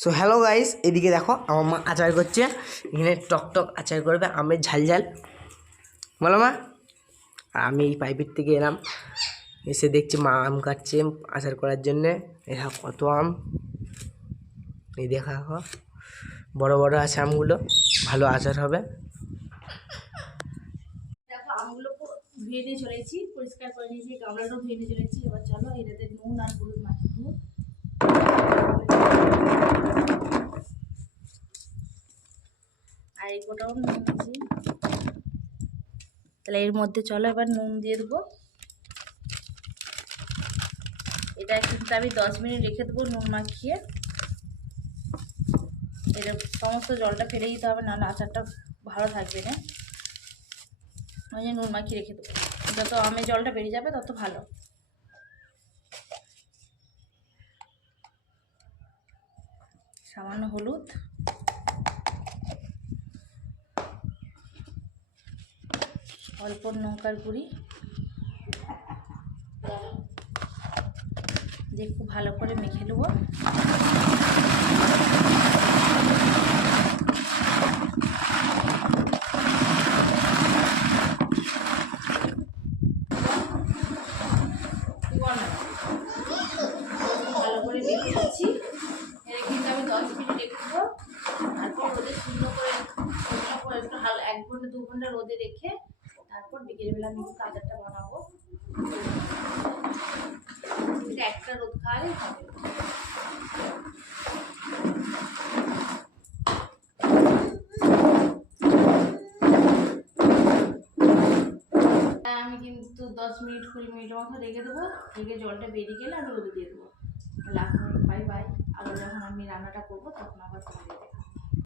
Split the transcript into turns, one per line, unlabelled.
So hello guys এদিকে দেখো আমার মা আচার করছে। এখানে টক টক আচার করবে, আমের ঝাল ঝাল। বলো মা। আমি এই পাইপের থেকে এলাম। এসে দেখছি মা আম কাটছে আচার করার জন্যে। এরা কত আম। এই দেখা বড় বড় আছে আমগুলো। ভালো আচার হবে।
দেখো, আমগুলো ধুয়ে চলেছি। পরিষ্কার করে নিয়েছি, গামলাটাও ধুয়ে নিয়ে চলেছি। এবার চলো নুন আর হলুদ মাখিয়ে দেবো আর গোটাও নুন তাহলে এর মধ্যে চলো এবার নুন দিয়ে দেবো। এটা কিন্তু আমি দশ মিনিট রেখে দেবো নুন মাখিয়ে। এটা সমস্ত জলটা ফেলে দিতে হবে না আচারটা ভালো থাকবে না। ওই যে নুন মাখিয়ে রেখে দেবো। যত আমের জলটা বেরিয়ে যাবে, তত ভালো। সামান্য হলুদ। অল্প লঙ্কার গুঁড়ি। দিয়ে খুব ভালো করে মেখে নেব। ভালো করে মেখে কিন্তু আমি দশ মিনিট রেখে দেবো। তারপর রোদে করে একটু হাল এক ঘণ্টা, দু ঘণ্টা রোদে রেখে তারপর বিকেলবেলা আমি কাজারটা বানাবো। একটা রোদ খাওয়াই হবে। আমি কিন্তু দশ মিনিট, কুড়ি মিনিট মতো রেখে দেবো। রেখে জলটা বেরিয়ে গেলে আমি রোদে দিয়ে দেবো। এখন বাই বাই। আবার যখন আমি রান্নাটা করব, তখন আবার